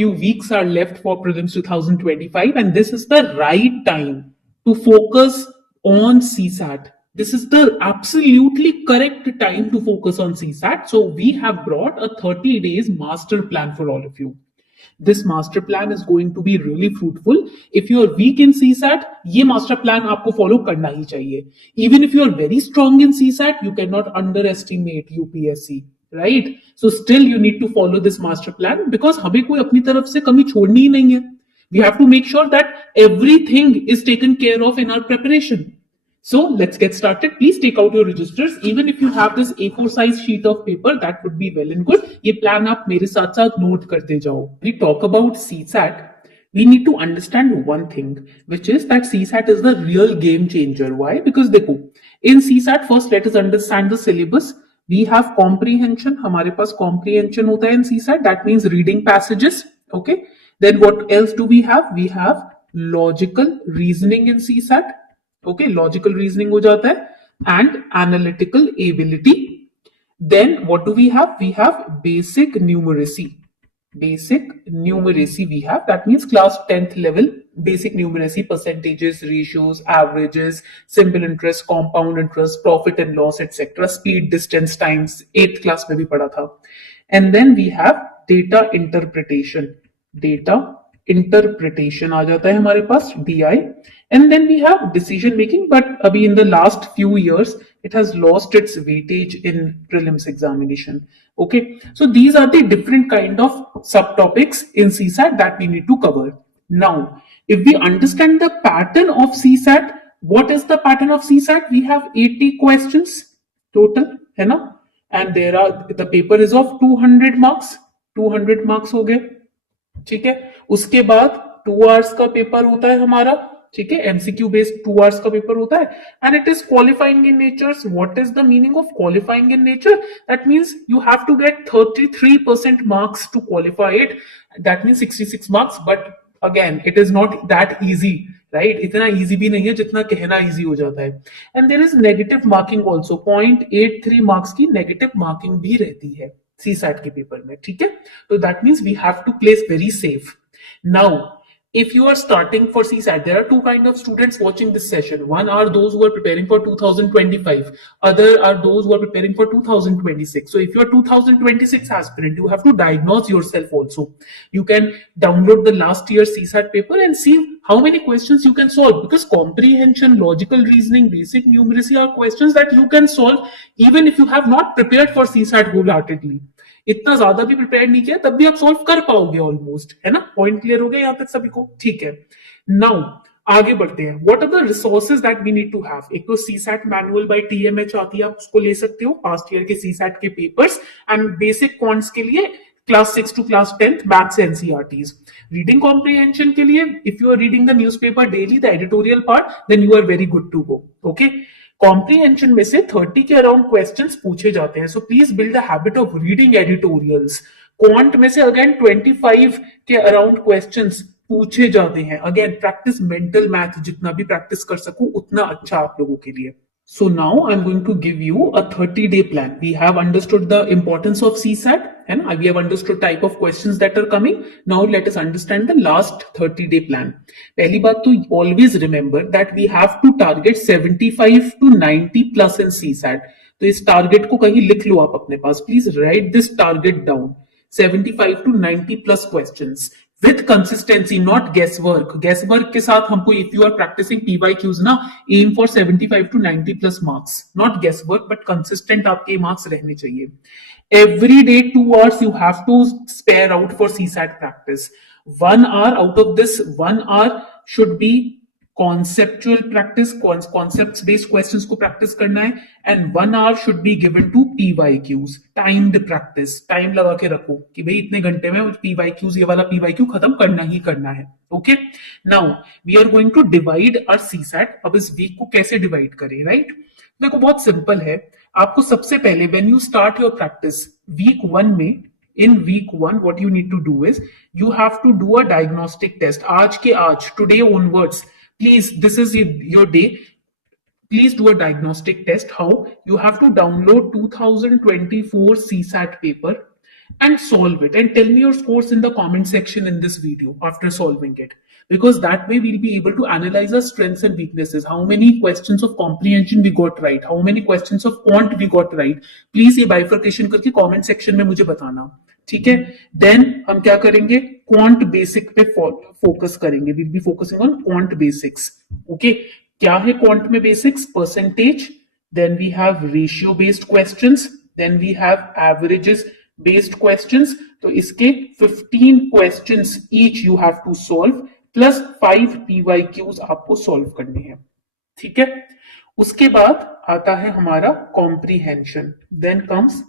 few weeks are left for prelims 2025, and this is the right time to focus on CSAT. This is the absolutely correct time to focus on CSAT. So we have brought a 30 days master plan for all of you. This master plan is going to be really fruitful. If you are weak in CSAT, ये master plan आपको follow करना ही चाहिए. Even if you are very strong in CSAT, you cannot underestimate UPSC. Right? So still you need to follow this master plan because हमें कोई अपनी तरफ से कमी छोड़नी ही नहीं है. We have to make sure that everything is taken care of in our preparation. So let's get started. Please take out your registers. Even if you have this A4 size sheet of paper, that would be well and good. ये plan आप मेरे साथ साथ note करते जाओ. We talk about CSAT. We need to understand one thing, which is that CSAT is the real game changer. Why? Because देखो, in CSAT first let us understand the syllabus. We have comprehension. हमारे पास comprehension होता है in CSAT. That means reading passages. Okay. Then what else do we have? We have logical reasoning in CSAT. Okay, logical reasoning हो जाता है and analytical ability. Then what do we have? We have basic numeracy. Basic numeracy we have. That means class 10th level basic numeracy, percentages, ratios, averages, simple interest, compound interest, profit and loss, etc. Speed, distance, times. 8th class में भी पढ़ा था. And then we have data interpretation. Data interpretation आ जाता है हमारे पास DI. And then we have decision making, but abhi in the last few years it has lost its weightage in prelims examination. Okay, so these are the different kind of subtopics in CSAT that we need to cover. Now, if we understand the pattern of CSAT, what is the pattern of CSAT? We have 80 questions total, है ना? And the paper is of 200 marks. 200 marks हो गए, ठीक है. उसके बाद 2 hours का paper होता है हमारा, ठीक है. एमसीक्यू बेस्ड 2 hours का पेपर होता है and it is qualifying in nature. What is the meaning of qualifying in nature? That means you have to get 33% marks to qualify it. That means 66 marks. But again it is not that easy, right? इतना easy भी नहीं है जितना कहना easy हो जाता है. And there is negative marking also. 0.83 marks की नेगेटिव मार्किंग भी रहती है CSAT के पेपर में, ठीक है. तो that means we have to place very safe. Now, if you are starting for CSAT, there are two kind of students watching this session. One are those who are preparing for 2025. Other are those who are preparing for 2026. So if you are 2026 aspirant, you have to diagnose yourself also. You can download the last year CSAT paper and see how many questions you can solve. Because comprehension, logical reasoning, basic numeracy are questions that you can solve even if you have not prepared for CSAT wholeheartedly. इतना ज्यादा भी prepare नहीं किया तब भी आप solve कर पाओगे ऑलमोस्ट, है ना. पॉइंट क्लियर हो गया यहां तक सभी को, ठीक है. नाउ आगे बढ़ते हैं. What are the resources that we need to have? एक तो CSAT मैनुअल बाय TMH आती है, आप उसको ले सकते हो. पास्ट ईयर के CSAT के पेपर्स एंड बेसिक क्वांट्स के लिए class 6 to class 10th maths NCERTs. Reading comprehension के लिए if you are reading the newspaper daily, the editorial part, then you are very good to go. Okay, comprehension में से 30 के around questions पूछे जाते हैं. So please build the habit of reading editorials. Quant में से अगेन 25 के around questions पूछे जाते हैं. Again practice mental math. जितना भी प्रैक्टिस कर सकूं उतना अच्छा आप लोगों के लिए. So now I'm going to give you a 30-day plan. We have understood the importance of CSAT and we have understood type of questions that are coming. Now let us understand the last 30-day plan. पहली बात तो always remember that we have to target 75 to 90 plus in CSAT. तो इस target को कहीं लिख लो आप अपने पास. Please write this target down. 75 to 90 plus questions. With consistency, not guesswork. Guesswork के साथ हमको, if you are practicing PYQs ना, aim for 75 to 90 plus marks. Not guesswork, but consistent आपके marks रहने चाहिए. Every day 2 hours you have to spare out for CSAT practice. 1 hour out of this 1 hour should be conceptual practice, concepts based questions को practice करना है. And 1 hour should be given to PYQs, timed practice. Time लगा के रखो कि भाई इतने घंटे में PYQs, ये वाला PYQ खत्म करना ही करना है. Okay, now we are going to divide our CSAT. अब इस वीक को कैसे डिवाइड करें, राइट? देखो बहुत सिंपल है. आपको सबसे पहले when you start your practice week 1 में, in week 1 what you need to do is you have to do a diagnostic test. आज के आज, today onwards, please, this is your day. Please do a diagnostic test. How? You have to download 2024 CSAT paper and solve it, and tell me your scores in the comment section in this video after solving it, because that way we'll be able to analyze our strengths and weaknesses. How many questions of comprehension we got right, how many questions of quant we got right. Please ये bifurcation करके comment section में मुझे बताना, ठीक है. Then हम क्या करेंगे, क्वांट बेसिक पे फोकस करेंगे. Will be focusing on quant basics. Okay, क्या है क्वांट में basics? Percentage, then we have ratio based questions, then we have averages based questions. तो इसके 15 questions each you have to solve, plus 5 PYQs आपको solve करने हैं, ठीक है. उसके बाद आता है हमारा comprehension. Then comes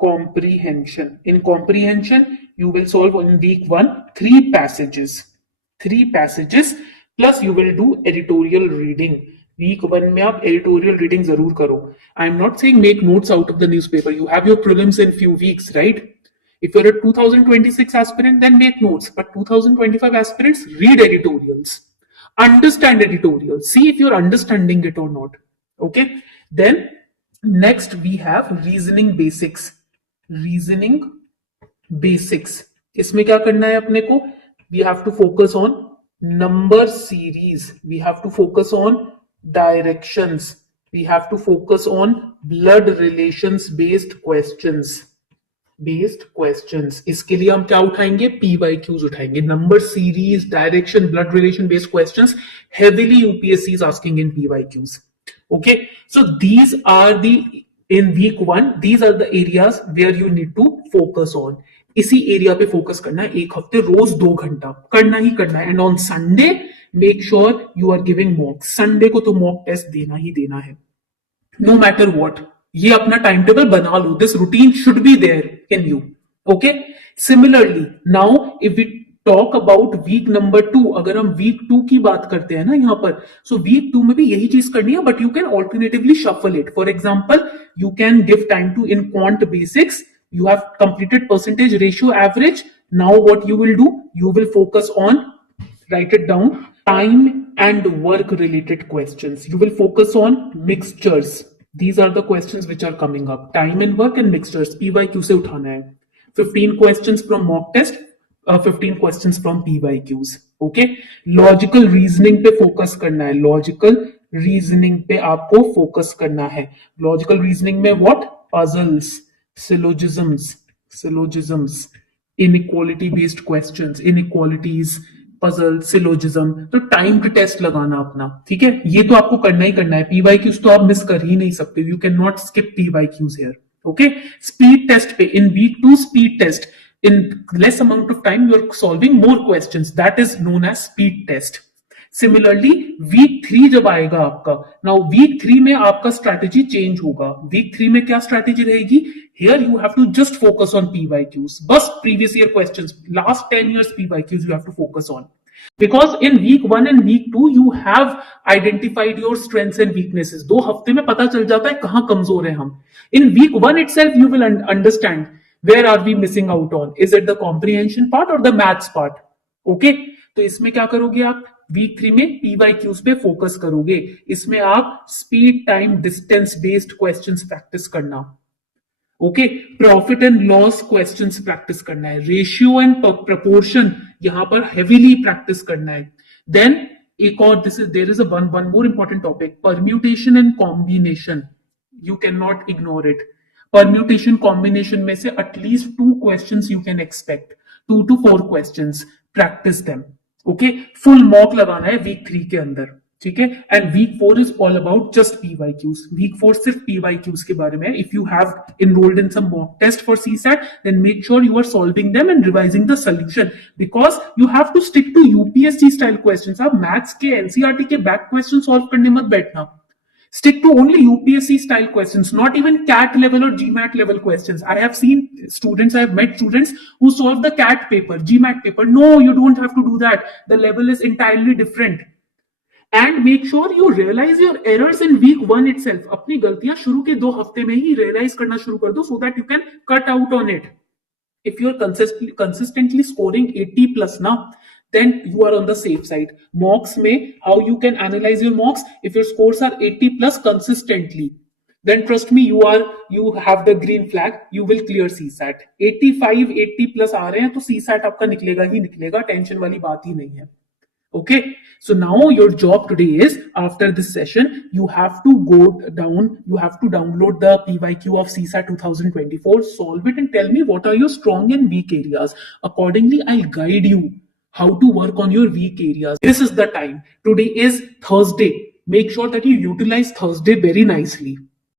comprehension. In comprehension, you will solve in week 1 3 passages. 3 passages plus you will do editorial reading. Week 1 में आप editorial reading जरूर करो. I am not saying make notes out of the newspaper. You have your prelims in few weeks, right? If you're a 2026 aspirant, then make notes. But 2025 aspirants, read editorials. Understand editorials. See if you're understanding it or not. Okay? Then next we have reasoning basics. Reasoning basics. इसमें क्या करना है अपने को? We have to focus on number series, we have to focus on directions, we have to focus on blood relations based questions. इसके लिए हम क्या उठाएंगे? PYQs उठाएंगे. Number series, direction, blood relation based questions heavily UPSC is asking in PYQs. Okay, so these are the in week 1, these are the areas where you need to focus on. इसी area पे focus करना है. एक हफ्ते रोज 2 घंटा करना ही करना है. And on Sunday make sure you are giving mock. Sunday को तो मॉक टेस्ट देना ही देना है, नो मैटर व्हाट. ये अपना टाइम टेबल बना लो. This routine should be there in you. Okay, similarly now if we talk about week number 2, अगर हम वीक 2 की बात करते हैं ना यहाँ पर, सो वीक 2 में भी यही चीज करनी है, but you can alternatively shuffle it. For example, you can give time to in quant basics. You have completed percentage, ratio, average. Now what you will do, you will focus on, write it down, time and work related questions. You will focus on mixtures. These are the questions which are coming up. Time and work and mixtures. PYQ से उठाना है. 15 questions from mock test, 15 questions from PYQs. Okay. Logical reasoning पे focus करना है. Logical reasoning पे आपको focus करना है. लॉजिकल रीजनिंग में what? Puzzles, syllogisms, inequality based questions, inequalities, puzzle, syllogism. तो टाइम टू टेस्ट लगाना अपना, ठीक है. ये तो आपको करना ही करना है. PYQs तो आप मिस कर ही नहीं सकते. You can not skip PYQs here. Okay, speed test पे in week 2 speed test, in less amount of time you are solving more questions. That is known as speed test. Similarly week 3 जब आएगा आपका, now week 3 में आपका strategy change होगा. Week 3 में क्या strategy रहेगी? Here you have to just focus on PYQs. बस previous year questions, last 10 years PYQs you have to focus on. Because in week 1 and week 2 you have identified your strengths and weaknesses. 2 हफ्ते में पता चल जाता है कहां कमजोर है हम. In week 1 itself you will understand where are we missing out on. Is it the comprehension part or the maths part? Okay, तो इसमें क्या करोगे आप? वीक 3 में PYQs पे फोकस करोगे. इसमें आप speed, time, distance based questions practice करना. Okay, profit and loss questions practice करना है. रेशियो एंड प्रपोर्शन यहां पर हेवीली प्रैक्टिस करना है. देन एक और, there is one more important topic, permutation and combination. You can not ignore it. Permutation combination में से at least 2 questions you can expect. 2 to 4 questions, practice them. Okay, full mock लगाना है week 3 के अंदर, ठीक है. And week 4 is all about just PYQs. Week 4 सिर्फ PYQs के बारे में. If you have enrolled in some mock test for CSAT, then make sure you are solving them and revising the solution, because you have to stick to UPSC style questions. आप maths के, NCERT के back question solve करने मत बैठना. Stick to only UPSC style questions, not even CAT level or GMAT level questions. I have seen students, I have met students who solve the CAT paper, GMAT paper. No, you don't have to do that. The level is entirely different. And make sure you realize your errors in week 1 itself. अपनी गलतियां शुरू के 2 हफ्ते में ही realize करना शुरू कर दो, so that you can cut out on it. If you're consistently scoring 80 plus now, then you are on the safe side. Mocks में how you can analyze your mocks? If your scores are 80 plus consistently, then trust me, you have the green flag, you will clear CSAT. 85 80 plus आ रहे हैं तो CSAT आपका निकलेगा ही निकलेगा, tension वाली बात ही नहीं है. Okay, so now your job today is, after this session, you have to go down, you have to download the PYQ of CSAT 2024, solve it, and tell me what are your strong and weak areas. Accordingly, I'll guide you how to work on your weak areas. This is the time. Today is Thursday. Make sure that you utilize Thursday very nicely.